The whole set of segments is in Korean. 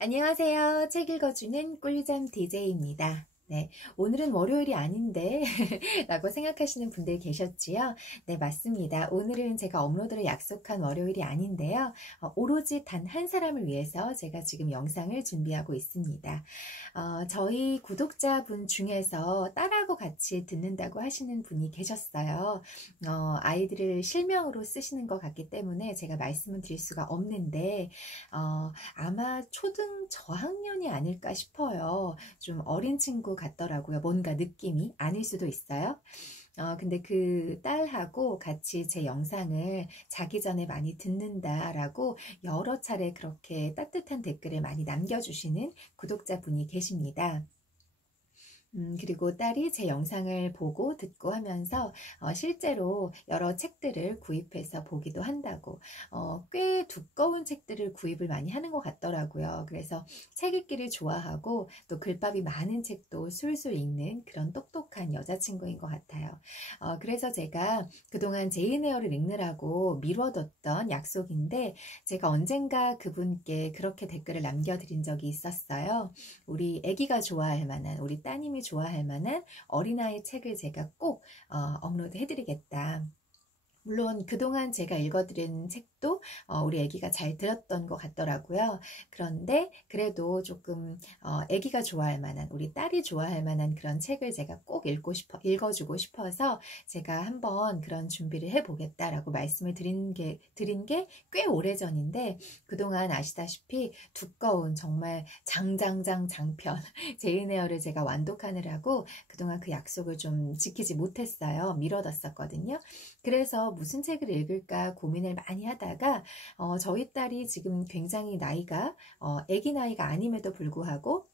안녕하세요. 책 읽어주는 꿀잠 DJ입니다. 네, 오늘은 월요일이 아닌데 라고 생각하시는 분들 계셨지요? 네, 맞습니다. 오늘은 제가 업로드를 약속한 월요일이 아닌데요. 오로지 단 한 사람을 위해서 제가 지금 영상을 준비하고 있습니다. 저희 구독자분 중에서 딸하고 같이 듣는다고 하시는 분이 계셨어요. 아이들을 실명으로 쓰시는 것 같기 때문에 제가 말씀을 드릴 수가 없는데 아마 초등 저학년이 아닐까 싶어요. 좀 어린 친구 같더라고요. 뭔가 느낌이 아닐 수도 있어요. 근데 그 딸하고 같이 제 영상을 자기 전에 많이 듣는다라고 여러 차례 그렇게 따뜻한 댓글을 많이 남겨주시는 구독자분이 계십니다. 그리고 딸이 제 영상을 보고 듣고 하면서 실제로 여러 책들을 구입해서 보기도 한다고 꽤 두꺼운 책들을 구입을 많이 하는 것 같더라고요. 그래서 책 읽기를 좋아하고 또 글밥이 많은 책도 술술 읽는 그런 똑똑한 여자친구인 것 같아요. 그래서 제가 그동안 제인 에어를 읽느라고 미뤄뒀던 약속인데 제가 언젠가 그분께 그렇게 댓글을 남겨드린 적이 있었어요. 우리 아기가 좋아할 만한, 우리 따님이 좋아할 만한 어린아이 책을 제가 꼭 업로드 해드리겠다. 물론 그동안 제가 읽어드린 책도 우리 아기가 잘 들었던 것 같더라고요. 그런데 그래도 조금 아기가 좋아할 만한, 우리 딸이 좋아할 만한 그런 책을 제가 꼭 읽어주고 싶어서 제가 한번 그런 준비를 해보겠다라고 말씀을 드린 게 꽤 오래전인데 그동안 아시다시피 두꺼운 정말 장장장 장편 제인 에어를 제가 완독하느라고 그동안 그 약속을 좀 지키지 못했어요. 미뤄뒀었거든요. 그래서 무슨 책을 읽을까 고민을 많이 하다가 저희 딸이 지금 굉장히 나이가 아기 나이가 아님에도 불구하고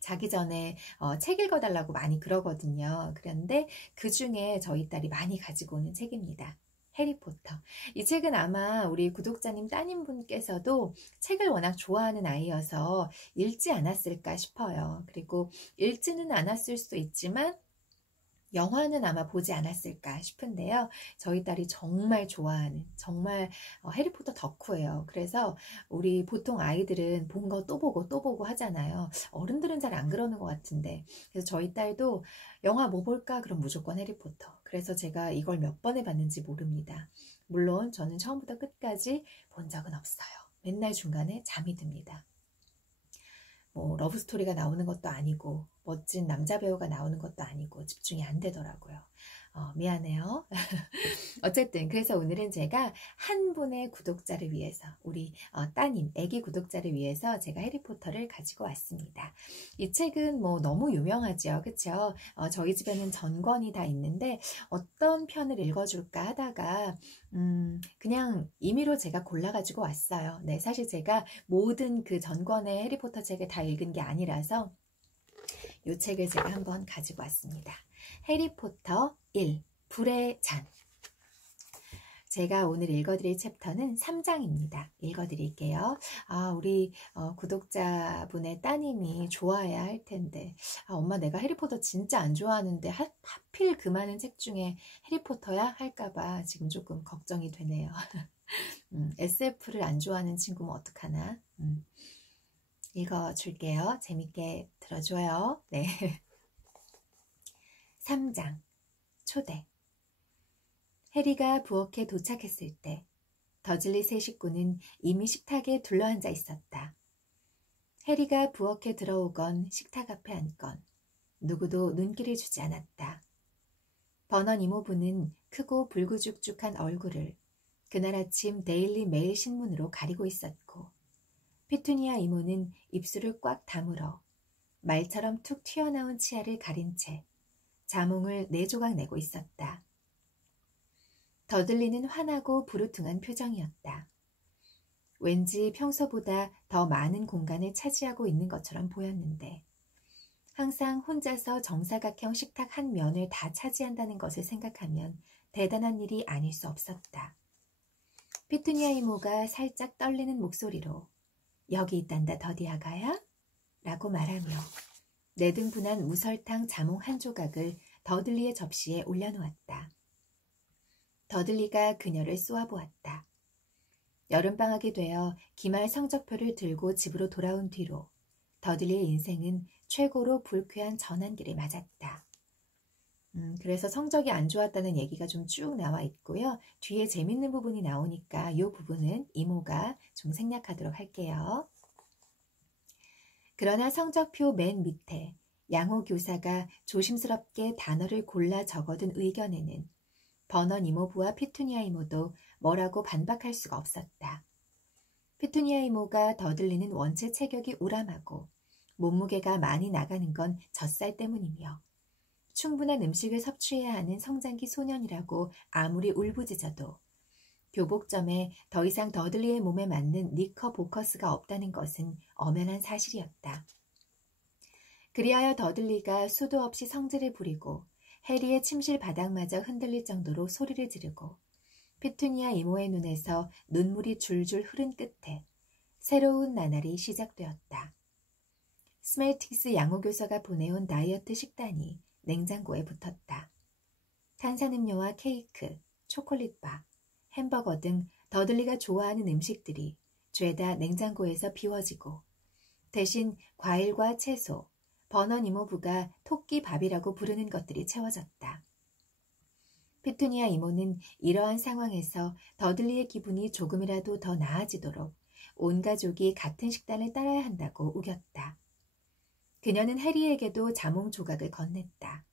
자기 전에 책 읽어달라고 많이 그러거든요. 그런데 그 중에 저희 딸이 많이 가지고 오는 책입니다. 해리포터. 이 책은 아마 우리 구독자님 따님분께서도 책을 워낙 좋아하는 아이여서 읽지 않았을까 싶어요. 그리고 읽지는 않았을 수도 있지만 영화는 아마 보지 않았을까 싶은데요. 저희 딸이 정말 좋아하는, 정말 해리포터 덕후예요. 그래서 우리 보통 아이들은 본 거 또 보고 또 보고 하잖아요. 어른들은 잘 안 그러는 것 같은데. 그래서 저희 딸도 영화 뭐 볼까? 그럼 무조건 해리포터. 그래서 제가 이걸 몇 번에 봤는지 모릅니다. 물론 저는 처음부터 끝까지 본 적은 없어요. 맨날 중간에 잠이 듭니다. 뭐 러브스토리가 나오는 것도 아니고 멋진 남자 배우가 나오는 것도 아니고 집중이 안 되더라고요. 미안해요. 어쨌든 그래서 오늘은 제가 한 분의 구독자를 위해서 우리 따님, 아기 구독자를 위해서 제가 해리포터를 가지고 왔습니다. 이 책은 뭐 너무 유명하죠. 그쵸? 저희 집에는 전권이 다 있는데 어떤 편을 읽어줄까 하다가 그냥 임의로 제가 골라가지고 왔어요. 네, 사실 제가 모든 그 전권의 해리포터 책을 다 읽은 게 아니라서 이 책을 제가 한번 가지고 왔습니다. 해리포터 1. 불의 잔. 제가 오늘 읽어드릴 챕터는 3장입니다. 읽어드릴게요. 우리 구독자분의 따님이 좋아해야 할 텐데 엄마 내가 해리포터 진짜 안 좋아하는데 하필 그 많은 책 중에 해리포터야? 할까봐 지금 조금 걱정이 되네요. SF를 안 좋아하는 친구면 어떡하나? 읽어줄게요. 재밌게 들어줘요. 네. 3장 초대. 해리가 부엌에 도착했을 때 더즐리 세 식구는 이미 식탁에 둘러앉아 있었다. 해리가 부엌에 들어오건 식탁 앞에 앉건 누구도 눈길을 주지 않았다. 버넌 이모부는 크고 불구죽죽한 얼굴을 그날 아침 데일리 메일 신문으로 가리고 있었고 피투니아 이모는 입술을 꽉 다물어 말처럼 툭 튀어나온 치아를 가린 채 자몽을 4조각 내고 있었다. 더들리는 환하고 부르퉁한 표정이었다. 왠지 평소보다 더 많은 공간을 차지하고 있는 것처럼 보였는데 항상 혼자서 정사각형 식탁 한 면을 다 차지한다는 것을 생각하면 대단한 일이 아닐 수 없었다. 피투니아 이모가 살짝 떨리는 목소리로 여기 있단다 더디아가야? 라고 말하며 내등분한 무설탕 자몽 한 조각을 더들리의 접시에 올려놓았다. 더들리가 그녀를 쏘아보았다. 여름방학이 되어 기말 성적표를 들고 집으로 돌아온 뒤로 더들리의 인생은 최고로 불쾌한 전환기를 맞았다. 그래서 성적이 안 좋았다는 얘기가 좀 쭉 나와 있고요. 뒤에 재밌는 부분이 나오니까 이 부분은 이모가 좀 생략하도록 할게요. 그러나 성적표 맨 밑에 양호 교사가 조심스럽게 단어를 골라 적어둔 의견에는 버넌 이모부와 피투니아 이모도 뭐라고 반박할 수가 없었다. 피투니아 이모가 더들리는 원체 체격이 우람하고 몸무게가 많이 나가는 건 젖살 때문이며 충분한 음식을 섭취해야 하는 성장기 소년이라고 아무리 울부짖어도 교복점에 더 이상 더들리의 몸에 맞는 니커보커스가 없다는 것은 엄연한 사실이었다. 그리하여 더들리가 수도 없이 성질을 부리고 해리의 침실 바닥마저 흔들릴 정도로 소리를 지르고 피투니아 이모의 눈에서 눈물이 줄줄 흐른 끝에 새로운 나날이 시작되었다. 스멜틱스 양호교사가 보내온 다이어트 식단이 냉장고에 붙었다. 탄산음료와 케이크, 초콜릿바, 햄버거 등 더들리가 좋아하는 음식들이 죄다 냉장고에서 비워지고 대신 과일과 채소, 버넌 이모부가 토끼밥이라고 부르는 것들이 채워졌다. 피투니아 이모는 이러한 상황에서 더들리의 기분이 조금이라도 더 나아지도록 온 가족이 같은 식단을 따라야 한다고 우겼다. 그녀는 해리에게도 자몽 조각을 건넸다.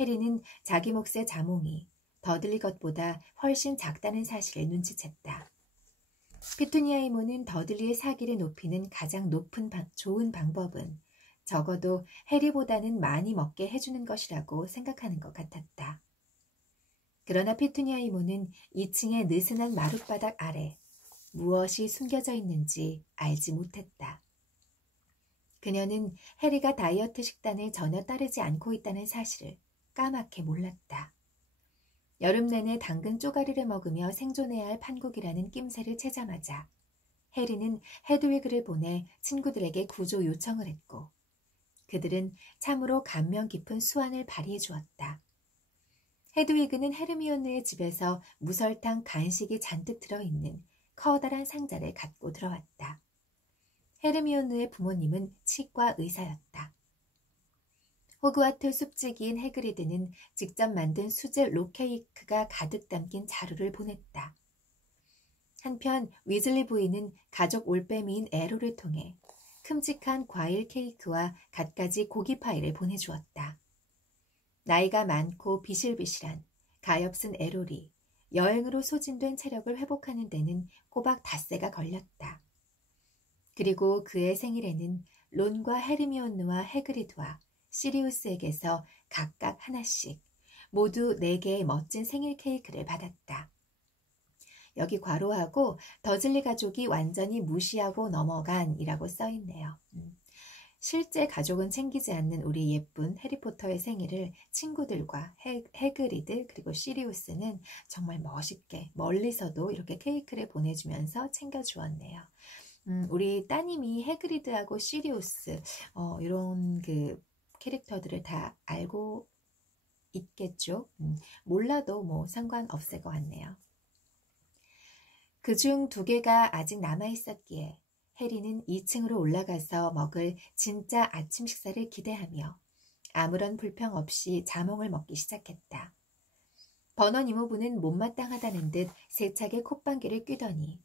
해리는 자기 몫의 자몽이 더들리 것보다 훨씬 작다는 사실을 눈치챘다. 피투니아 이모는 더들리의 사기를 높이는 가장 좋은 방법은 적어도 해리보다는 많이 먹게 해주는 것이라고 생각하는 것 같았다. 그러나 피투니아 이모는 2층의 느슨한 마룻바닥 아래 무엇이 숨겨져 있는지 알지 못했다. 그녀는 해리가 다이어트 식단을 전혀 따르지 않고 있다는 사실을 까맣게 몰랐다. 여름 내내 당근 쪼가리를 먹으며 생존해야 할 판국이라는 낌새를 채자마자 해리는 헤드위그를 보내 친구들에게 구조 요청을 했고 그들은 참으로 감명 깊은 수완을 발휘해 주었다. 헤드위그는 헤르미온느의 집에서 무설탕 간식이 잔뜩 들어있는 커다란 상자를 갖고 들어왔다. 헤르미온느의 부모님은 치과 의사였다. 호그와트 숲지기인 해그리드는 직접 만든 수제 록케이크가 가득 담긴 자루를 보냈다. 한편 위즐리 부인은 가족 올빼미인 에로를 통해 큼직한 과일 케이크와 갖가지 고기 파이를 보내주었다. 나이가 많고 비실비실한 가엾은 에롤이 여행으로 소진된 체력을 회복하는 데는 꼬박 닷새가 걸렸다. 그리고 그의 생일에는 론과 헤르미온느와 해그리드와 시리우스에게서 각각 하나씩 모두 4개의 멋진 생일 케이크를 받았다. 여기 괄호하고 더즐리 가족이 완전히 무시하고 넘어간 이라고 써있네요. 실제 가족은 챙기지 않는 우리 예쁜 해리포터의 생일을 친구들과 해그리드 그리고 시리우스는 정말 멋있게 멀리서도 이렇게 케이크를 보내주면서 챙겨주었네요. 우리 따님이 해그리드하고 시리우스 이런 그 캐릭터들을 다 알고 있겠죠. 몰라도 뭐 상관없을 것 같네요. 그중 2개가 아직 남아있었기에 해리는 2층으로 올라가서 먹을 진짜 아침 식사를 기대하며 아무런 불평 없이 자몽을 먹기 시작했다. 버넌 이모부는 못마땅하다는 듯 세차게 콧방귀를 뀌더니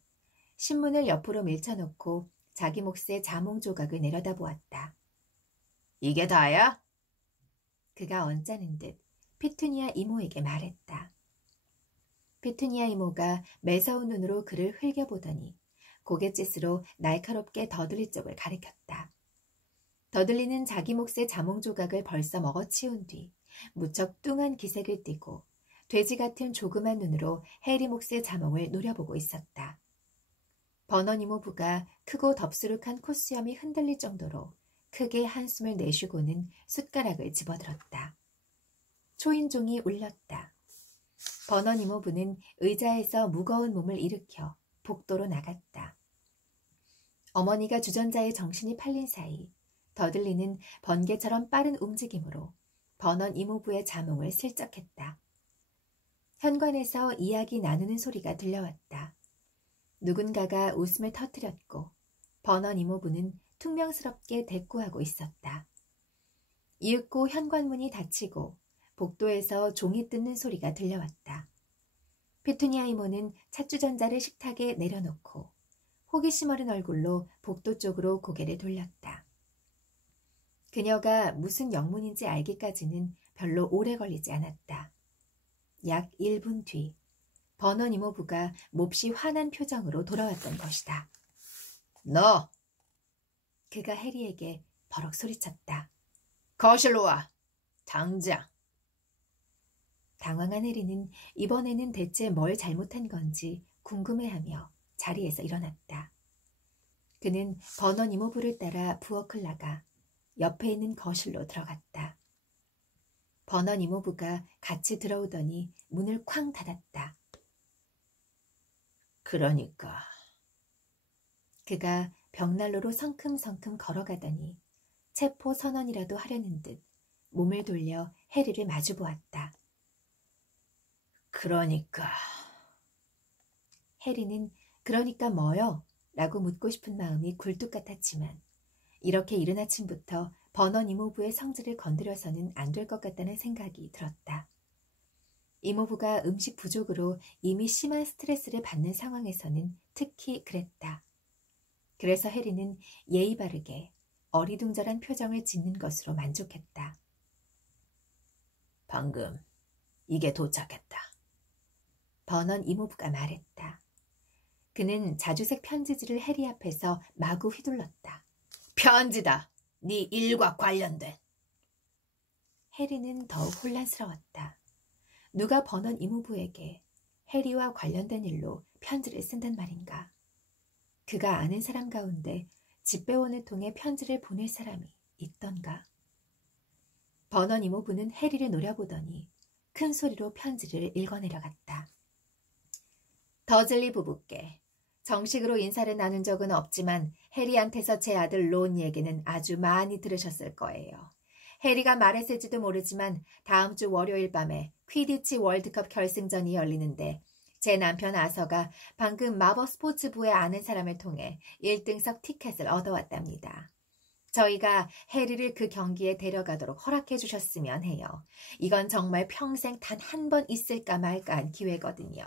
신문을 옆으로 밀쳐놓고 자기 몫의 자몽 조각을 내려다보았다. 이게 다야? 그가 언짢은 듯 피투니아 이모에게 말했다. 피투니아 이모가 매서운 눈으로 그를 흘겨보더니 고갯짓으로 날카롭게 더들리 쪽을 가리켰다. 더들리는 자기 몫의 자몽 조각을 벌써 먹어치운 뒤 무척 뚱한 기색을 띠고 돼지 같은 조그만 눈으로 해리 몫의 자몽을 노려보고 있었다. 버넌 이모부가 크고 덥수룩한 콧수염이 흔들릴 정도로 크게 한숨을 내쉬고는 숟가락을 집어들었다. 초인종이 울렸다. 버넌 이모부는 의자에서 무거운 몸을 일으켜 복도로 나갔다. 어머니가 주전자의 정신이 팔린 사이 더들리는 번개처럼 빠른 움직임으로 버넌 이모부의 자몽을 슬쩍했다. 현관에서 이야기 나누는 소리가 들려왔다. 누군가가 웃음을 터뜨렸고 버넌 이모부는 퉁명스럽게 대꾸하고 있었다. 이윽고 현관문이 닫히고 복도에서 종이 뜯는 소리가 들려왔다. 페투니아 이모는 찻주전자를 식탁에 내려놓고 호기심 어린 얼굴로 복도 쪽으로 고개를 돌렸다. 그녀가 무슨 영문인지 알기까지는 별로 오래 걸리지 않았다. 약 1분 뒤 버넌 이모부가 몹시 화난 표정으로 돌아왔던 것이다. 너! 그가 해리에게 버럭 소리쳤다. 거실로 와! 당장! 당황한 해리는 이번에는 대체 뭘 잘못한 건지 궁금해하며 자리에서 일어났다. 그는 버넌 이모부를 따라 부엌을 나가 옆에 있는 거실로 들어갔다. 버넌 이모부가 같이 들어오더니 문을 쾅 닫았다. 그러니까. 그가 벽난로로 성큼성큼 걸어가더니 체포 선언이라도 하려는 듯 몸을 돌려 해리를 마주보았다. 그러니까. 해리는 그러니까 뭐요? 라고 묻고 싶은 마음이 굴뚝 같았지만 이렇게 이른 아침부터 버넌 이모부의 성질을 건드려서는 안 될 것 같다는 생각이 들었다. 이모부가 음식 부족으로 이미 심한 스트레스를 받는 상황에서는 특히 그랬다. 그래서 해리는 예의 바르게 어리둥절한 표정을 짓는 것으로 만족했다. 방금 이게 도착했다. 버넌 이모부가 말했다. 그는 자주색 편지지를 해리 앞에서 마구 휘둘렀다. 편지다. 네 일과 관련된. 해리는 더욱 혼란스러웠다. 누가 버넌 이모부에게 해리와 관련된 일로 편지를 쓴단 말인가. 그가 아는 사람 가운데 집배원을 통해 편지를 보낼 사람이 있던가. 버넌 이모부는 해리를 노려보더니 큰 소리로 편지를 읽어내려갔다. 더즐리 부부께 정식으로 인사를 나눈 적은 없지만 해리한테서 제 아들 론 얘기는 아주 많이 들으셨을 거예요. 해리가 말했을지도 모르지만 다음 주 월요일 밤에 퀴디치 월드컵 결승전이 열리는데 제 남편 아서가 방금 마법 스포츠부에 아는 사람을 통해 1등석 티켓을 얻어왔답니다. 저희가 해리를 그 경기에 데려가도록 허락해 주셨으면 해요. 이건 정말 평생 단 한 번 있을까 말까 한 기회거든요.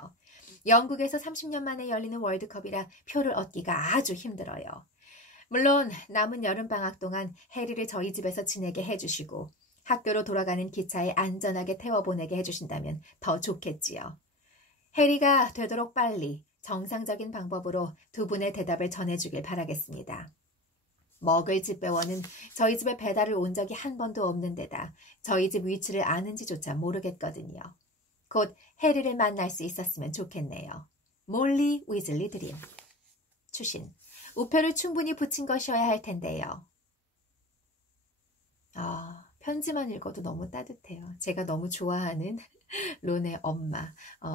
영국에서 30년 만에 열리는 월드컵이라 표를 얻기가 아주 힘들어요. 물론 남은 여름방학 동안 해리를 저희 집에서 지내게 해주시고 학교로 돌아가는 기차에 안전하게 태워보내게 해주신다면 더 좋겠지요. 해리가 되도록 빨리 정상적인 방법으로 두 분의 대답을 전해주길 바라겠습니다. 먹을 집배원은 저희 집에 배달을 온 적이 한 번도 없는 데다 저희 집 위치를 아는지조차 모르겠거든요. 곧 해리를 만날 수 있었으면 좋겠네요. 몰리 위즐리 드림. 추신. 우표를 충분히 붙인 것이어야 할 텐데요. 편지만 읽어도 너무 따뜻해요. 제가 너무 좋아하는 론의 엄마.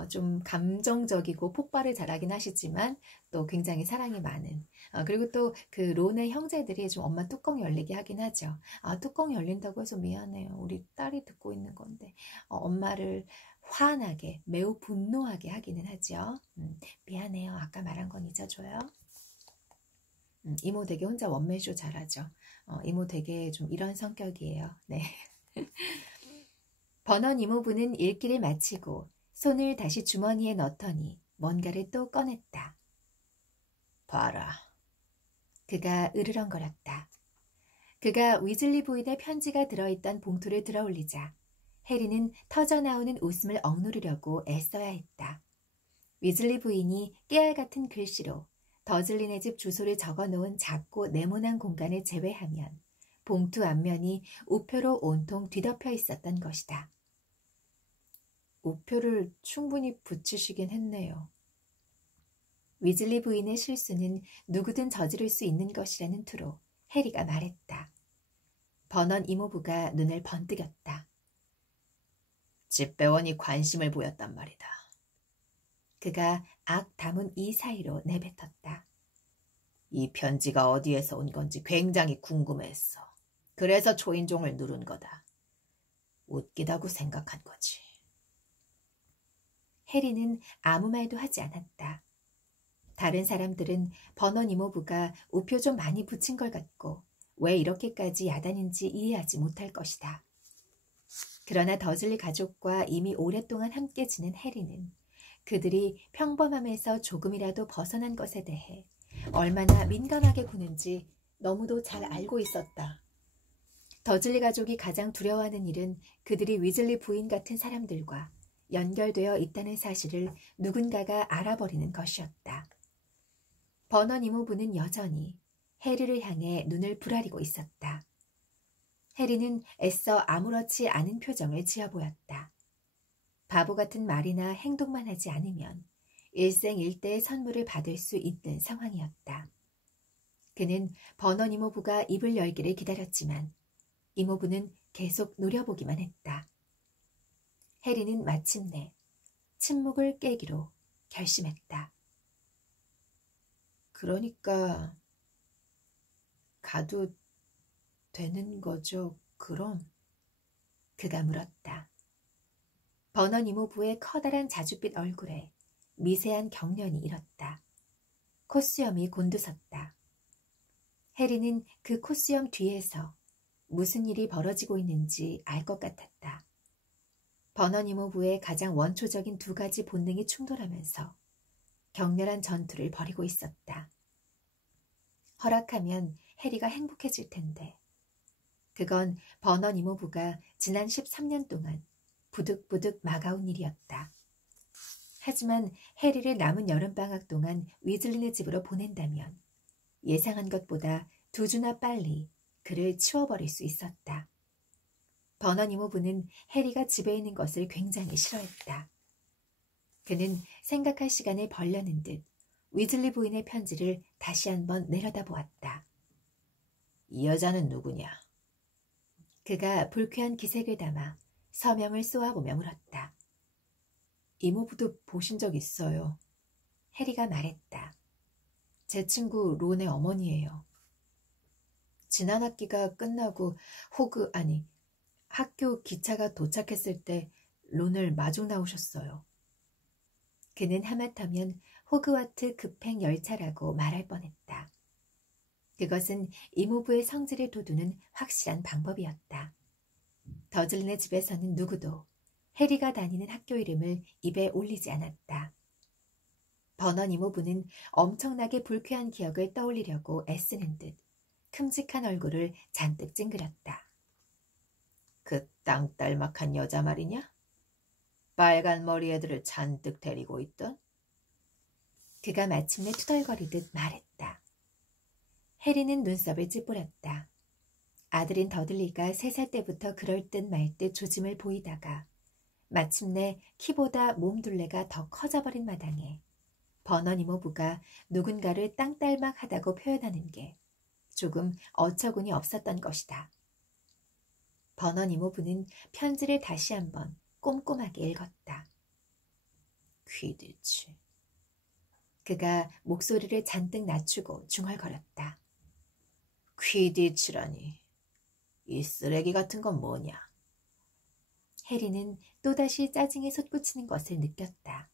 좀 감정적이고 폭발을 잘하긴 하시지만 또 굉장히 사랑이 많은. 그리고 또 그 론의 형제들이 좀 엄마 뚜껑 열리게 하긴 하죠. 뚜껑 열린다고 해서 미안해요. 우리 딸이 듣고 있는 건데. 엄마를 화나게, 매우 분노하게 하기는 하죠. 미안해요. 아까 말한 건 잊어줘요. 이모 되게 혼자 원맨쇼 잘하죠. 이모 되게 좀 이런 성격이에요. 네. 버넌 이모부는 읽기를 마치고 손을 다시 주머니에 넣더니 뭔가를 또 꺼냈다. 봐라. 그가 으르렁거렸다. 그가 위즐리 부인의 편지가 들어있던 봉투를 들어올리자 해리는 터져나오는 웃음을 억누르려고 애써야 했다. 위즐리 부인이 깨알 같은 글씨로 더즐리네 집 주소를 적어놓은 작고 네모난 공간을 제외하면 봉투 앞면이 우표로 온통 뒤덮여 있었던 것이다. 우표를 충분히 붙이시긴 했네요. 위즐리 부인의 실수는 누구든 저지를 수 있는 것이라는 투로 해리가 말했다. 버넌 이모부가 눈을 번뜩였다. 집배원이 관심을 보였단 말이다. 그가 악 다문 이 사이로 내뱉었다. 이 편지가 어디에서 온 건지 굉장히 궁금했어. 그래서 초인종을 누른 거다. 웃기다고 생각한 거지. 해리는 아무 말도 하지 않았다. 다른 사람들은 버넌 이모부가 우표 좀 많이 붙인 걸 같고 왜 이렇게까지 야단인지 이해하지 못할 것이다. 그러나 더즐리 가족과 이미 오랫동안 함께 지낸 해리는 그들이 평범함에서 조금이라도 벗어난 것에 대해 얼마나 민감하게 구는지 너무도 잘 알고 있었다. 더즐리 가족이 가장 두려워하는 일은 그들이 위즐리 부인 같은 사람들과 연결되어 있다는 사실을 누군가가 알아버리는 것이었다. 버넌 이모부는 여전히 해리를 향해 눈을 부라리고 있었다. 해리는 애써 아무렇지 않은 표정을 지어 보였다. 바보 같은 말이나 행동만 하지 않으면 일생일대의 선물을 받을 수 있는 상황이었다. 그는 버넌 이모부가 입을 열기를 기다렸지만 이모부는 계속 노려보기만 했다. 해리는 마침내 침묵을 깨기로 결심했다. 그러니까 가도 되는 거죠, 그럼? 그가 물었다. 버넌 이모부의 커다란 자줏빛 얼굴에 미세한 경련이 일었다. 콧수염이 곤두섰다. 해리는 그 콧수염 뒤에서 무슨 일이 벌어지고 있는지 알 것 같았다. 버넌 이모부의 가장 원초적인 두 가지 본능이 충돌하면서 격렬한 전투를 벌이고 있었다. 허락하면 해리가 행복해질 텐데 그건 버넌 이모부가 지난 13년 동안 부득부득 막아온 일이었다. 하지만 해리를 남은 여름방학 동안 위즐리네 집으로 보낸다면 예상한 것보다 2주나 빨리 그를 치워버릴 수 있었다. 버넌 이모부는 해리가 집에 있는 것을 굉장히 싫어했다. 그는 생각할 시간을 벌려는 듯 위즐리 부인의 편지를 다시 한번 내려다보았다. 이 여자는 누구냐? 그가 불쾌한 기색을 담아 서명을 쏘아보며 물었다. 이모부도 보신 적 있어요. 해리가 말했다. 제 친구 론의 어머니예요. 지난 학기가 끝나고 학교 기차가 도착했을 때 론을 마중 나오셨어요. 그는 하마터면 호그와트 급행 열차라고 말할 뻔했다. 그것은 이모부의 성질을 돋우는 확실한 방법이었다. 더즐린의 집에서는 누구도 해리가 다니는 학교 이름을 입에 올리지 않았다. 버넌 이모부는 엄청나게 불쾌한 기억을 떠올리려고 애쓰는 듯 큼직한 얼굴을 잔뜩 찡그렸다. 그 땅딸막한 여자 말이냐? 빨간 머리 애들을 잔뜩 데리고 있던? 그가 마침내 투덜거리듯 말했다. 해리는 눈썹을 찌푸렸다. 아들인 더들리가 3살 때부터 그럴 듯 말 듯 조짐을 보이다가 마침내 키보다 몸둘레가 더 커져버린 마당에 버넌 이모부가 누군가를 땅딸막하다고 표현하는 게 조금 어처구니 없었던 것이다. 버넌 이모부는 편지를 다시 한번 꼼꼼하게 읽었다. 퀴디치. 그가 목소리를 잔뜩 낮추고 중얼거렸다. 퀴디치라니. 이 쓰레기 같은 건 뭐냐? 해리는 또다시 짜증에 솟구치는 것을 느꼈다.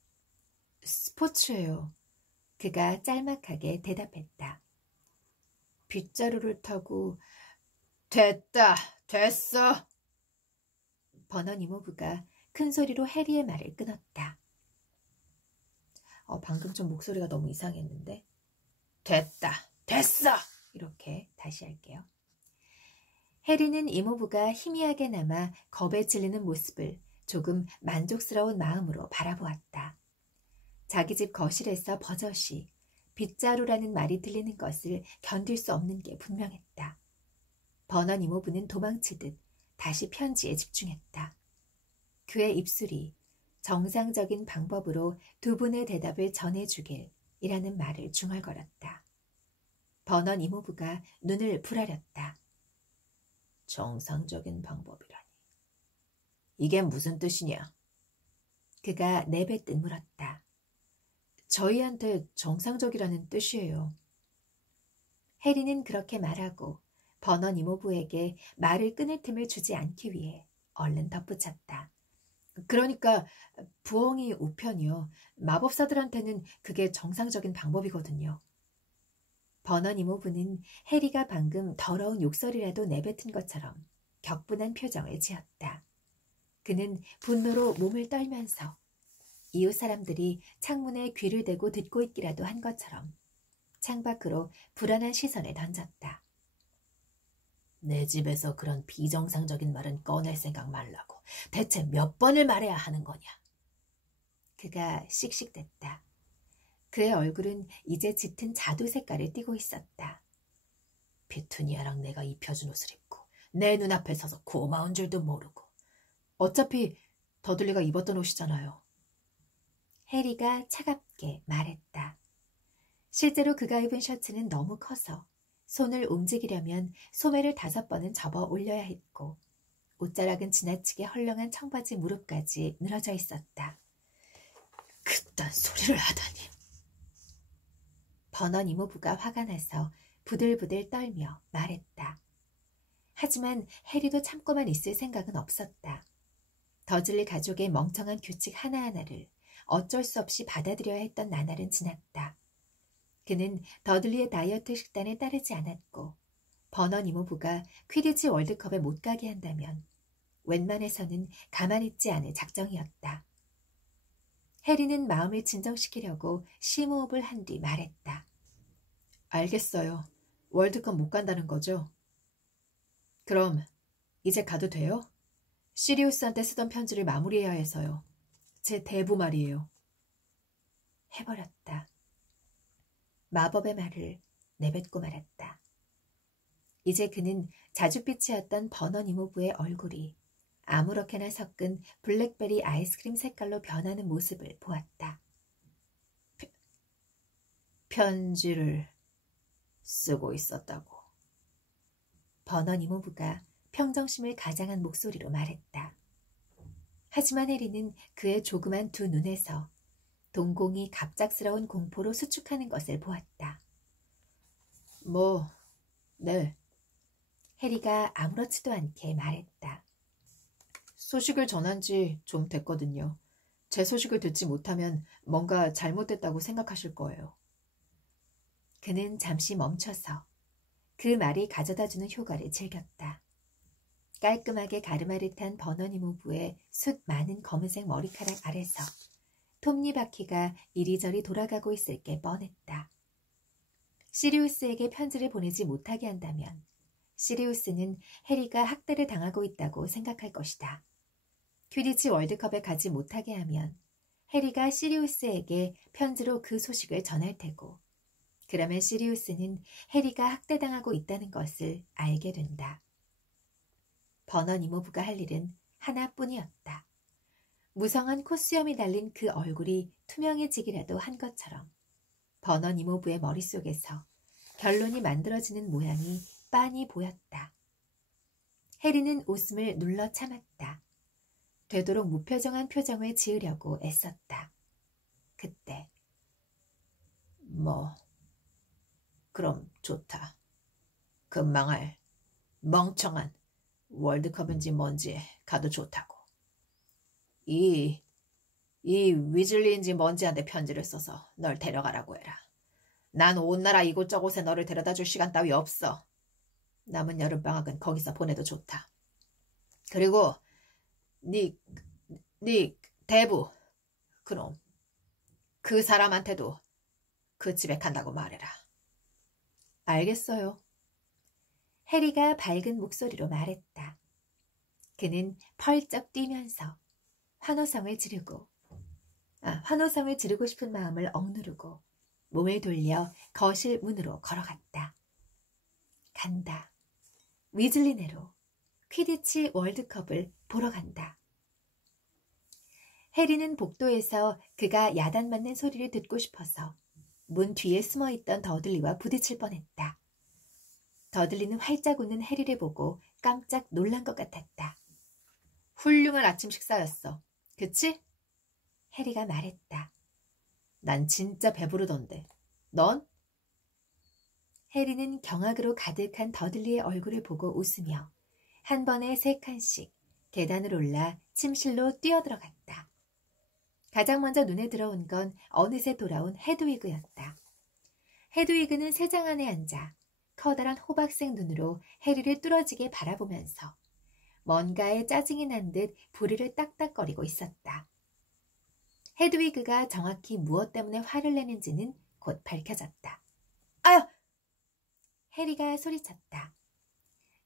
스포츠예요. 그가 짤막하게 대답했다. 빗자루를 타고 됐다, 됐어. 버넌 이모부가 큰 소리로 해리의 말을 끊었다. 방금 좀 목소리가 너무 이상했는데. 됐다, 됐어. 이렇게 다시 할게요. 해리는 이모부가 희미하게 남아 겁에 질리는 모습을 조금 만족스러운 마음으로 바라보았다. 자기 집 거실에서 버젓이 빗자루라는 말이 들리는 것을 견딜 수 없는 게 분명했다. 버넌 이모부는 도망치듯 다시 편지에 집중했다. 그의 입술이 정상적인 방법으로 두 분의 대답을 전해주길 이라는 말을 중얼거렸다. 버넌 이모부가 눈을 부라렸다. 정상적인 방법이라니. 이게 무슨 뜻이냐? 그가 내뱉듯 물었다. 저희한테 정상적이라는 뜻이에요. 해리는 그렇게 말하고 버넌 이모부에게 말을 끊을 틈을 주지 않기 위해 얼른 덧붙였다. 그러니까 부엉이 우편이요. 마법사들한테는 그게 정상적인 방법이거든요. 버넌 이모부는 해리가 방금 더러운 욕설이라도 내뱉은 것처럼 격분한 표정을 지었다. 그는 분노로 몸을 떨면서 이웃 사람들이 창문에 귀를 대고 듣고 있기라도 한 것처럼 창밖으로 불안한 시선을 던졌다. 내 집에서 그런 비정상적인 말은 꺼낼 생각 말라고. 대체 몇 번을 말해야 하는 거냐? 그가 씩씩댔다. 그의 얼굴은 이제 짙은 자두 색깔을 띠고 있었다. 피투니아랑 내가 입혀준 옷을 입고 내 눈앞에 서서 고마운 줄도 모르고. 어차피 더들리가 입었던 옷이잖아요. 해리가 차갑게 말했다. 실제로 그가 입은 셔츠는 너무 커서 손을 움직이려면 소매를 5번은 접어 올려야 했고 옷자락은 지나치게 헐렁한 청바지 무릎까지 늘어져 있었다. 그딴 소리를 하다니. 버넌 이모부가 화가 나서 부들부들 떨며 말했다. 하지만 해리도 참고만 있을 생각은 없었다. 더즐리 가족의 멍청한 규칙 하나하나를 어쩔 수 없이 받아들여야 했던 나날은 지났다. 그는 더들리의 다이어트 식단을 따르지 않았고 버넌 이모부가 퀴디치 월드컵에 못 가게 한다면 웬만해서는 가만히 있지 않을 작정이었다. 해리는 마음을 진정시키려고 심호흡을 한 뒤 말했다. 알겠어요. 월드컵 못 간다는 거죠? 그럼 이제 가도 돼요? 시리우스한테 쓰던 편지를 마무리해야 해서요. 제 대부 말이에요. 해버렸다. 마법의 말을 내뱉고 말았다. 이제 그는 자줏빛이었던 버넌 이모부의 얼굴이 아무렇게나 섞은 블랙베리 아이스크림 색깔로 변하는 모습을 보았다. 편지를 쓰고 있었다고. 버넌 이모부가 평정심을 가장한 목소리로 말했다. 하지만 해리는 그의 조그만 두 눈에서 동공이 갑작스러운 공포로 수축하는 것을 보았다. 네. 해리가 아무렇지도 않게 말했다. 소식을 전한 지 좀 됐거든요. 제 소식을 듣지 못하면 뭔가 잘못됐다고 생각하실 거예요. 그는 잠시 멈춰서 그 말이 가져다주는 효과를 즐겼다. 깔끔하게 가르마를 탄 버넌 이모부의 숱 많은 검은색 머리카락 아래서 톱니바퀴가 이리저리 돌아가고 있을 게 뻔했다. 시리우스에게 편지를 보내지 못하게 한다면 시리우스는 해리가 학대를 당하고 있다고 생각할 것이다. 퀴디치 월드컵에 가지 못하게 하면 해리가 시리우스에게 편지로 그 소식을 전할 테고 그러면 시리우스는 해리가 학대당하고 있다는 것을 알게 된다. 버넌 이모부가 할 일은 하나뿐이었다. 무성한 콧수염이 달린 그 얼굴이 투명해지기라도 한 것처럼 버넌 이모부의 머릿속에서 결론이 만들어지는 모양이 빤히 보였다. 해리는 웃음을 눌러 참았다. 되도록 무표정한 표정을 지으려고 애썼다. 그때 그럼 좋다. 그 망할 멍청한 월드컵인지 뭔지 가도 좋다고. 이 위즐리인지 뭔지한테 편지를 써서 널 데려가라고 해라. 난 온 나라 이곳저곳에 너를 데려다 줄 시간 따위 없어. 남은 여름방학은 거기서 보내도 좋다. 그리고 네 대부, 그놈, 그 사람한테도 그 집에 간다고 말해라. 알겠어요. 해리가 밝은 목소리로 말했다. 그는 펄쩍 뛰면서 환호성을 지르고 싶은 마음을 억누르고 몸을 돌려 거실 문으로 걸어갔다. 간다. 위즐리네로 퀴디치 월드컵을 보러 간다. 해리는 복도에서 그가 야단 맞는 소리를 듣고 싶어서 문 뒤에 숨어있던 더들리와 부딪힐 뻔했다. 더들리는 활짝 웃는 해리를 보고 깜짝 놀란 것 같았다. 훌륭한 아침 식사였어. 그치? 해리가 말했다. 난 진짜 배부르던데. 넌? 해리는 경악으로 가득한 더들리의 얼굴을 보고 웃으며 한 번에 3칸씩 계단을 올라 침실로 뛰어들어갔다. 가장 먼저 눈에 들어온 건 어느새 돌아온 헤드위그였다. 헤드위그는 새장 안에 앉아 커다란 호박색 눈으로 해리를 뚫어지게 바라보면서 뭔가에 짜증이 난 듯 부리를 딱딱거리고 있었다. 헤드위그가 정확히 무엇 때문에 화를 내는지는 곧 밝혀졌다. 아유! 해리가 소리쳤다.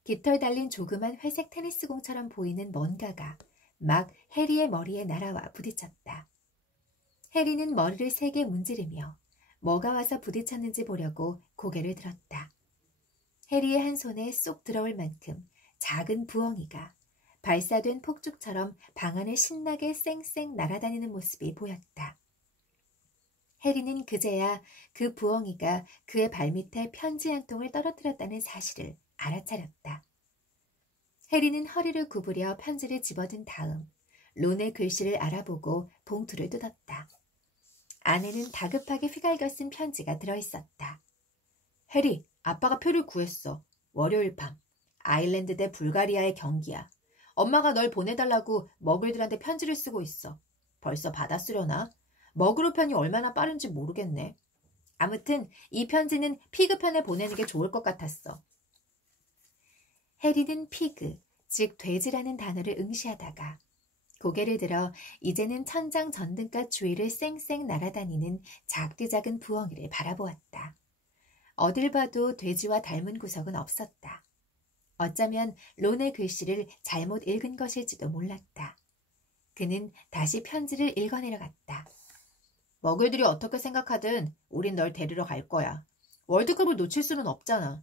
깃털 달린 조그만 회색 테니스공처럼 보이는 뭔가가 막 해리의 머리에 날아와 부딪혔다. 해리는 머리를 세게 문지르며 뭐가 와서 부딪혔는지 보려고 고개를 들었다. 해리의 한 손에 쏙 들어올 만큼 작은 부엉이가 발사된 폭죽처럼 방 안을 신나게 쌩쌩 날아다니는 모습이 보였다. 해리는 그제야 그 부엉이가 그의 발밑에 편지 한 통을 떨어뜨렸다는 사실을 알아차렸다. 해리는 허리를 구부려 편지를 집어든 다음 론의 글씨를 알아보고 봉투를 뜯었다. 안에는 다급하게 휘갈겨 쓴 편지가 들어있었다. 해리, 아빠가 표를 구했어. 월요일 밤. 아일랜드 대 불가리아의 경기야. 엄마가 널 보내달라고 머글들한테 편지를 쓰고 있어. 벌써 받았으려나? 머그로 편이 얼마나 빠른지 모르겠네. 아무튼 이 편지는 피그 편에 보내는 게 좋을 것 같았어. 해리는 피그, 즉 돼지라는 단어를 응시하다가 고개를 들어 이제는 천장 전등가 주위를 쌩쌩 날아다니는 작디작은 부엉이를 바라보았다. 어딜 봐도 돼지와 닮은 구석은 없었다. 어쩌면 론의 글씨를 잘못 읽은 것일지도 몰랐다. 그는 다시 편지를 읽어내려갔다. 머글들이 어떻게 생각하든 우린 널 데리러 갈 거야. 월드컵을 놓칠 수는 없잖아.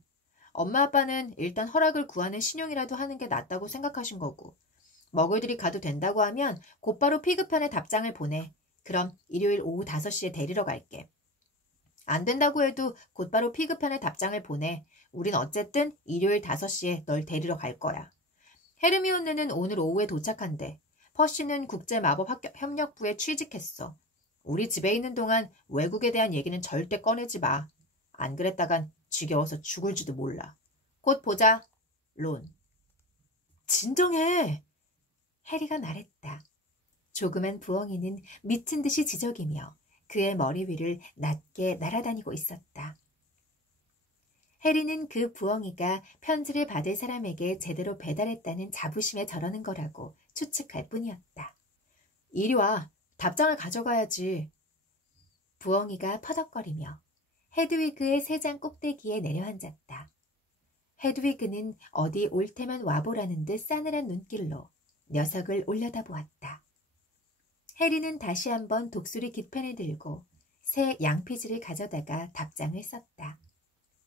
엄마 아빠는 일단 허락을 구하는 신용이라도 하는 게 낫다고 생각하신 거고. 머글들이 가도 된다고 하면 곧바로 피그편에 답장을 보내. 그럼 일요일 오후 5시에 데리러 갈게. 안 된다고 해도 곧바로 피그편에 답장을 보내. 우린 어쨌든 일요일 5시에 널 데리러 갈 거야. 헤르미온느는 오늘 오후에 도착한대. 퍼시는 국제마법협력부에 취직했어. 우리 집에 있는 동안 외국에 대한 얘기는 절대 꺼내지 마. 안 그랬다간 지겨워서 죽을지도 몰라. 곧 보자, 론. 진정해. 해리가 말했다. 조그만 부엉이는 미친 듯이 지저귀며 그의 머리 위를 낮게 날아다니고 있었다. 해리는 그 부엉이가 편지를 받을 사람에게 제대로 배달했다는 자부심에 저러는 거라고 추측할 뿐이었다. 이리 와, 답장을 가져가야지. 부엉이가 퍼덕거리며 헤드위그의 새장 꼭대기에 내려앉았다. 헤드위그는 어디 올 테면 와보라는 듯 싸늘한 눈길로 녀석을 올려다보았다. 해리는 다시 한번 독수리 깃펜을 들고 새 양피지를 가져다가 답장을 썼다.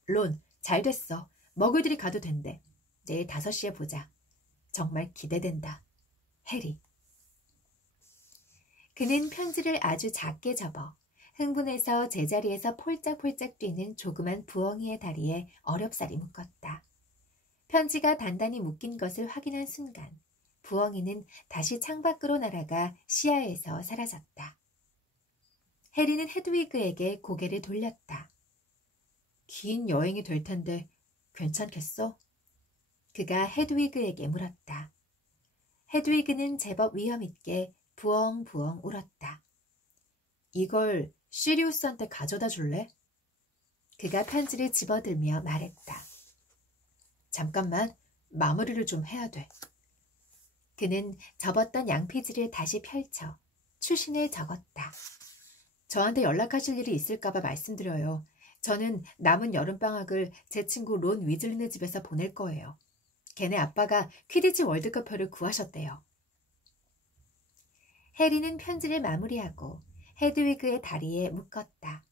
론, 잘 됐어. 머글들이 가도 된대. 내일 5시에 보자. 정말 기대된다. 해리. 그는 편지를 아주 작게 접어 흥분해서 제자리에서 폴짝폴짝 뛰는 조그만 부엉이의 다리에 어렵사리 묶었다. 편지가 단단히 묶인 것을 확인한 순간 부엉이는 다시 창밖으로 날아가 시야에서 사라졌다. 해리는 헤드위그에게 고개를 돌렸다. 긴 여행이 될 텐데 괜찮겠어? 그가 헤드위그에게 물었다. 헤드위그는 제법 위험있게 부엉부엉 울었다. 이걸 시리우스한테 가져다 줄래? 그가 편지를 집어들며 말했다. 잠깐만, 마무리를 좀 해야 돼. 그는 접었던 양피지를 다시 펼쳐 추신을 적었다. 저한테 연락하실 일이 있을까봐 말씀드려요. 저는 남은 여름방학을 제 친구 론 위즐리네 집에서 보낼 거예요. 걔네 아빠가 퀴디치 월드컵표를 구하셨대요. 해리는 편지를 마무리하고 헤드위그의 다리에 묶었다.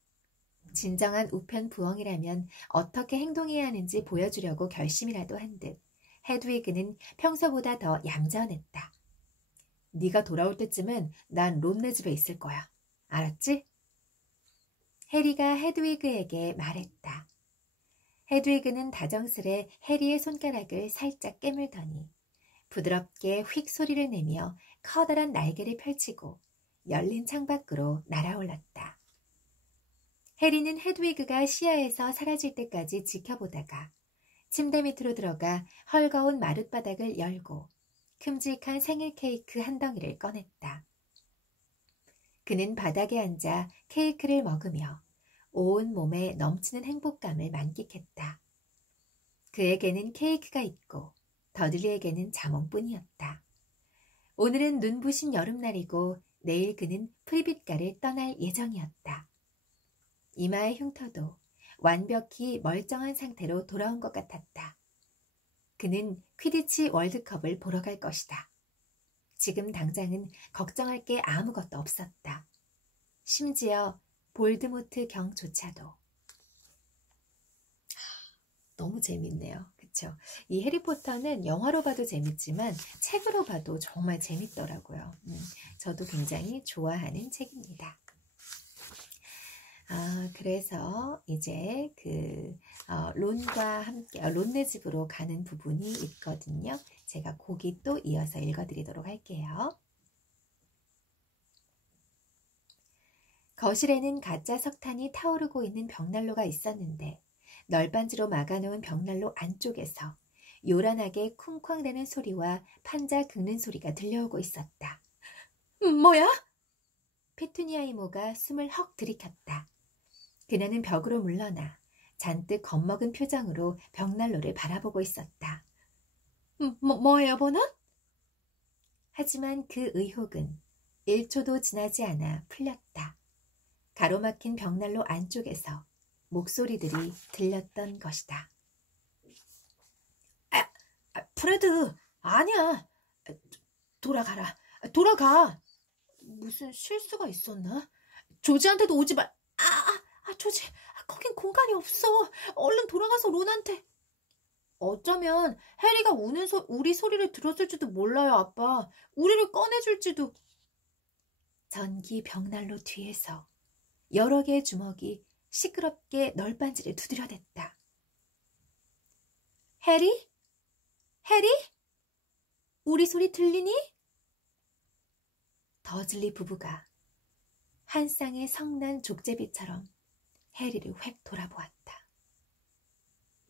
진정한 우편 부엉이라면 어떻게 행동해야 하는지 보여주려고 결심이라도 한 듯 헤드위그는 평소보다 더 얌전했다. 네가 돌아올 때쯤은 난 론네 집에 있을 거야. 알았지? 해리가 헤드위그에게 말했다. 헤드위그는 다정스레 해리의 손가락을 살짝 깨물더니 부드럽게 휙 소리를 내며 커다란 날개를 펼치고 열린 창밖으로 날아올랐다. 해리는 헤드위그가 시야에서 사라질 때까지 지켜보다가 침대 밑으로 들어가 헐거운 마룻바닥을 열고 큼직한 생일 케이크 한 덩이를 꺼냈다. 그는 바닥에 앉아 케이크를 먹으며 온 몸에 넘치는 행복감을 만끽했다. 그에게는 케이크가 있고 더들리에게는 자몽뿐이었다. 오늘은 눈부신 여름날이고 내일 그는 프리빗가를 떠날 예정이었다. 이마의 흉터도 완벽히 멀쩡한 상태로 돌아온 것 같았다. 그는 퀴디치 월드컵을 보러 갈 것이다. 지금 당장은 걱정할 게 아무것도 없었다. 심지어 볼드모트 경조차도. 너무 재밌네요. 그쵸? 이 해리포터는 영화로 봐도 재밌지만 책으로 봐도 정말 재밌더라고요. 저도 굉장히 좋아하는 책입니다. 그래서 이제 론과 함께 론네 집으로 가는 부분이 있거든요. 제가 거기 또 이어서 읽어드리도록 할게요. 거실에는 가짜 석탄이 타오르고 있는 벽난로가 있었는데 널빤지로 막아놓은 벽난로 안쪽에서 요란하게 쿵쾅대는 소리와 판자 긁는 소리가 들려오고 있었다. 뭐야? 페투니아 이모가 숨을 헉 들이켰다. 그녀는 벽으로 물러나 잔뜩 겁먹은 표정으로 벽난로를 바라보고 있었다. 뭐예요, 버넌? 하지만 그 의혹은 1초도 지나지 않아 풀렸다. 가로막힌 벽난로 안쪽에서 목소리들이 들렸던 것이다. 프레드, 아니야. 돌아가라. 돌아가. 무슨 실수가 있었나? 조지한테도 오지 말. 조지, 거긴 공간이 없어. 얼른 돌아가서 론한테. 어쩌면 해리가 우리 소리를 들었을지도 몰라요, 아빠. 우리를 꺼내줄지도. 전기 벽난로 뒤에서 여러 개의 주먹이 시끄럽게 널빤지를 두드려댔다. 해리? 해리? 우리 소리 들리니? 더즐리 부부가 한 쌍의 성난 족제비처럼 해리를 획 돌아보았다.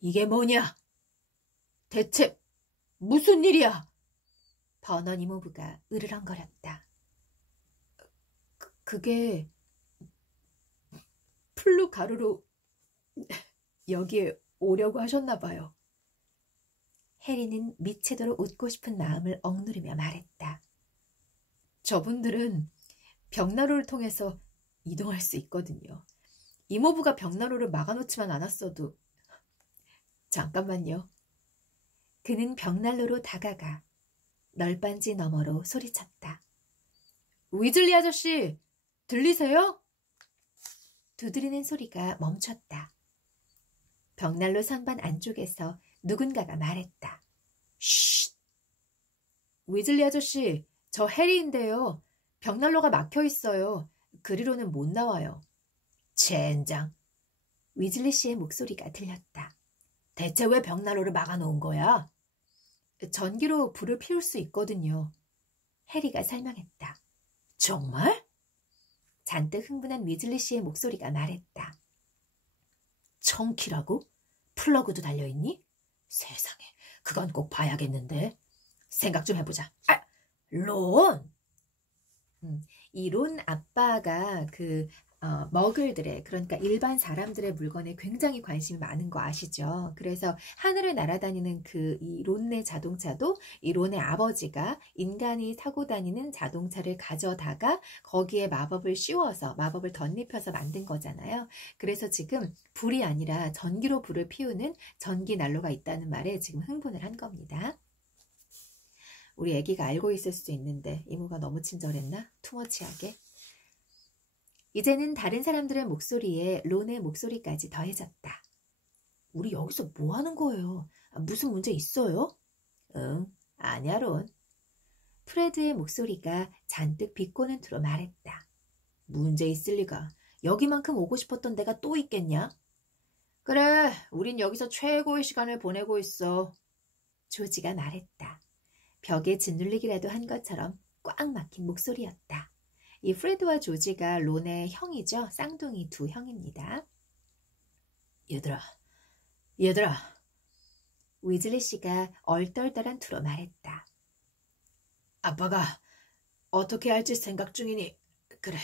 이게 뭐냐? 대체 무슨 일이야? 버넌 이모부가 으르렁거렸다. 그게 플루 가루로 여기에 오려고 하셨나 봐요. 해리는 미치도록 웃고 싶은 마음을 억누르며 말했다. 저분들은 벽난로를 통해서 이동할 수 있거든요. 이모부가 벽난로를 막아놓지만 않았어도. 잠깐만요. 그는 벽난로로 다가가 널빤지 너머로 소리쳤다. 위즐리 아저씨, 들리세요? 두드리는 소리가 멈췄다. 벽난로 선반 안쪽에서 누군가가 말했다. 쉿! 위즐리 아저씨, 저 해리인데요. 벽난로가 막혀 있어요. 그리로는 못 나와요. 젠장. 위즐리 씨의 목소리가 들렸다. 대체 왜 벽난로를 막아놓은 거야? 전기로 불을 피울 수 있거든요. 해리가 설명했다. 정말? 잔뜩 흥분한 위즐리 씨의 목소리가 말했다. 청키라고? 플러그도 달려있니? 세상에, 그건 꼭 봐야겠는데. 생각 좀 해보자. 론! 이 론 아빠가 머글들의, 그러니까 일반 사람들의 물건에 굉장히 관심이 많은 거 아시죠? 그래서 하늘을 날아다니는 이 론네 자동차도 이 론의 아버지가 인간이 타고 다니는 자동차를 가져다가 거기에 마법을 씌워서 마법을 덧입혀서 만든 거잖아요. 그래서 지금 불이 아니라 전기로 불을 피우는 전기 난로가 있다는 말에 지금 흥분을 한 겁니다. 우리 애기가 알고 있을 수도 있는데 이모가 너무 친절했나? 투머치하게. 이제는 다른 사람들의 목소리에 론의 목소리까지 더해졌다. 우리 여기서 뭐 하는 거예요? 무슨 문제 있어요? 응, 아니야, 론. 프레드의 목소리가 잔뜩 비꼬는 투로 말했다. 문제 있을 리가. 여기만큼 오고 싶었던 데가 또 있겠냐? 그래, 우린 여기서 최고의 시간을 보내고 있어. 조지가 말했다. 벽에 짓눌리기라도 한 것처럼 꽉 막힌 목소리였다. 이 프레드와 조지가 론의 형이죠. 쌍둥이 두 형입니다. 얘들아. 위즐리 씨가 얼떨떨한 투로 말했다. 아빠가 어떻게 할지 생각 중이니 그래.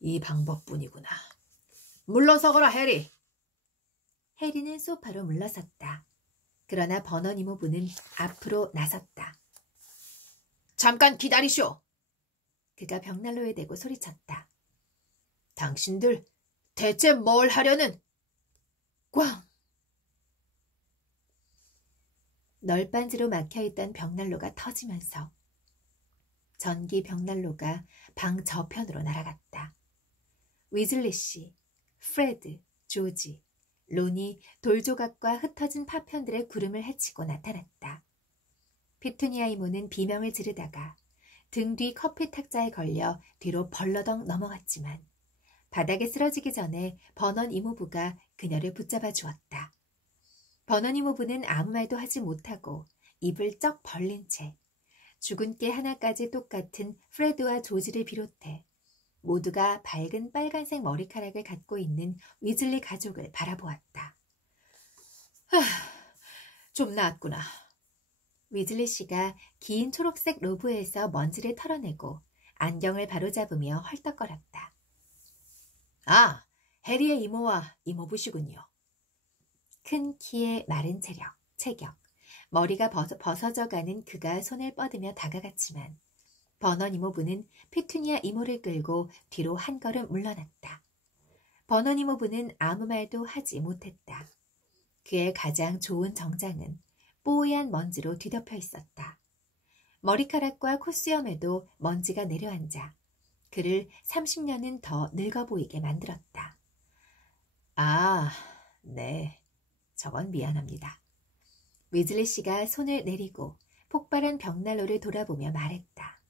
이 방법뿐이구나. 물러서거라, 해리. 해리는 소파로 물러섰다. 그러나 버넌 이모부는 앞으로 나섰다. 잠깐 기다리쇼. 그가 벽난로에 대고 소리쳤다. 당신들 대체 뭘 하려는? 꽝! 널빤지로 막혀있던 벽난로가 터지면서 전기 벽난로가 방 저편으로 날아갔다. 위즐리 씨, 프레드, 조지, 론이 돌조각과 흩어진 파편들의 구름을 헤치고 나타났다. 피투니아 이모는 비명을 지르다가 등 뒤 커피 탁자에 걸려 뒤로 벌러덩 넘어갔지만 바닥에 쓰러지기 전에 버넌 이모부가 그녀를 붙잡아 주었다. 버넌 이모부는 아무 말도 하지 못하고 입을 쩍 벌린 채 죽은 깨 하나까지 똑같은 프레드와 조지를 비롯해 모두가 밝은 빨간색 머리카락을 갖고 있는 위즐리 가족을 바라보았다. 좀 나았구나. 위즐리 씨가 긴 초록색 로브에서 먼지를 털어내고 안경을 바로잡으며 헐떡거렸다. 아, 해리의 이모와 이모부시군요. 큰 키에 마른 체격, 머리가 벗어져가는 그가 손을 뻗으며 다가갔지만 버넌 이모부는 피투니아 이모를 끌고 뒤로 한 걸음 물러났다. 버넌 이모부는 아무 말도 하지 못했다. 그의 가장 좋은 정장은 뽀얀 먼지로 뒤덮여 있었다. 머리카락과 콧수염에도 먼지가 내려앉아 그를 30년은 더 늙어 보이게 만들었다. 아, 네. 저건 미안합니다. 위즐리 씨가 손을 내리고 폭발한 벽난로를 돌아보며 말했다.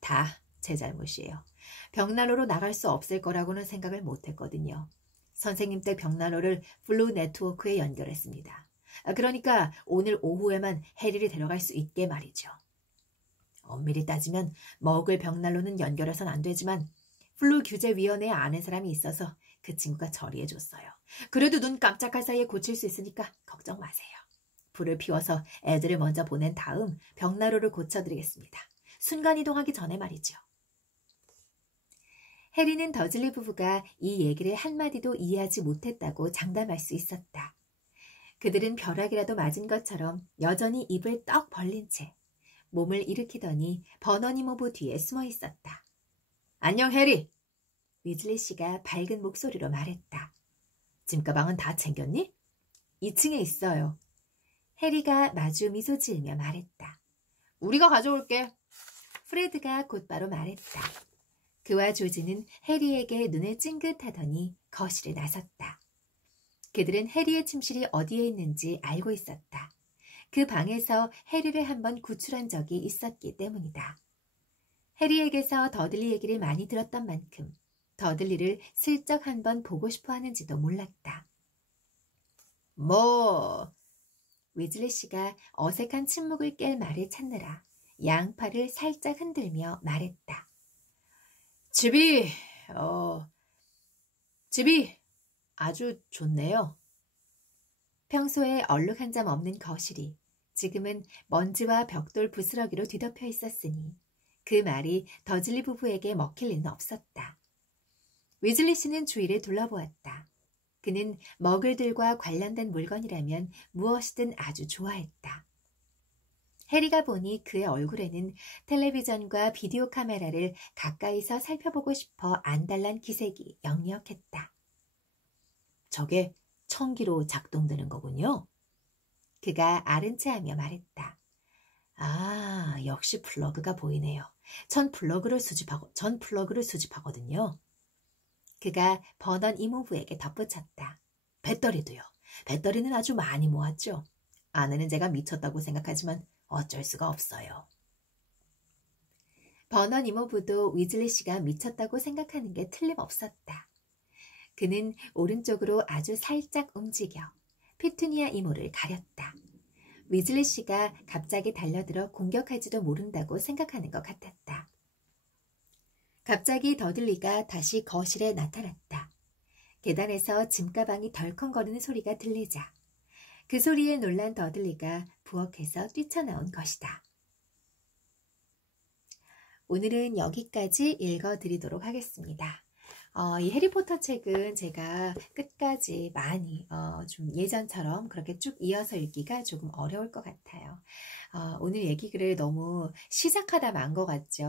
다 제 잘못이에요. 벽난로로 나갈 수 없을 거라고는 생각을 못했거든요. 선생님 댁 벽난로를 블루 네트워크에 연결했습니다. 그러니까 오늘 오후에만 해리를 데려갈 수 있게 말이죠. 엄밀히 따지면 먹을 벽난로는 연결해선 안 되지만 블루 규제위원회에 아는 사람이 있어서 그 친구가 처리해줬어요. 그래도 눈 깜짝할 사이에 고칠 수 있으니까 걱정 마세요. 불을 피워서 애들을 먼저 보낸 다음 벽난로를 고쳐드리겠습니다. 순간이동하기 전에 말이죠. 해리는 더즐리 부부가 이 얘기를 한마디도 이해하지 못했다고 장담할 수 있었다. 그들은 벼락이라도 맞은 것처럼 여전히 입을 떡 벌린 채 몸을 일으키더니 버넌 이모부 뒤에 숨어 있었다. 안녕, 해리. 위즐리 씨가 밝은 목소리로 말했다. 짐가방은 다 챙겼니? 2층에 있어요. 해리가 마주 미소 지으며 말했다. 우리가 가져올게. 프레드가 곧바로 말했다. 그와 조지는 해리에게 눈을 찡긋하더니 거실에 나섰다. 그들은 해리의 침실이 어디에 있는지 알고 있었다. 그 방에서 해리를 한번 구출한 적이 있었기 때문이다. 해리에게서 더들리 얘기를 많이 들었던 만큼 더들리를 슬쩍 한번 보고 싶어 하는지도 몰랐다. 위즐리 씨가 어색한 침묵을 깰 말을 찾느라 양팔을 살짝 흔들며 말했다. 집이 아주 좋네요. 평소에 얼룩 한 점 없는 거실이 지금은 먼지와 벽돌 부스러기로 뒤덮여 있었으니 그 말이 더즐리 부부에게 먹힐 리는 없었다. 위즐리 씨는 주위를 둘러보았다. 그는 머글들과 관련된 물건이라면 무엇이든 아주 좋아했다. 해리가 보니 그의 얼굴에는 텔레비전과 비디오 카메라를 가까이서 살펴보고 싶어 안달난 기색이 역력했다. 저게 청기로 작동되는 거군요. 그가 아른 체하며 말했다. 아, 역시 플러그가 보이네요. 전 플러그를 수집하거든요. 그가 버넌 이모부에게 덧붙였다. 배터리도요. 배터리는 아주 많이 모았죠. 아내는 제가 미쳤다고 생각하지만 어쩔 수가 없어요. 버넌 이모부도 위즐리 씨가 미쳤다고 생각하는 게 틀림없었다. 그는 오른쪽으로 아주 살짝 움직여 피투니아 이모를 가렸다. 위즐리 씨가 갑자기 달려들어 공격할지도 모른다고 생각하는 것 같았다. 갑자기 더들리가 다시 거실에 나타났다. 계단에서 짐가방이 덜컹거리는 소리가 들리자 그 소리에 놀란 더들리가 부엌에서 뛰쳐나온 것이다. 오늘은 여기까지 읽어드리도록 하겠습니다. 이 해리포터 책은 제가 끝까지 많이 좀 예전처럼 그렇게 쭉 이어서 읽기가 조금 어려울 것 같아요. 오늘 얘기를 너무 시작하다 만 것 같죠?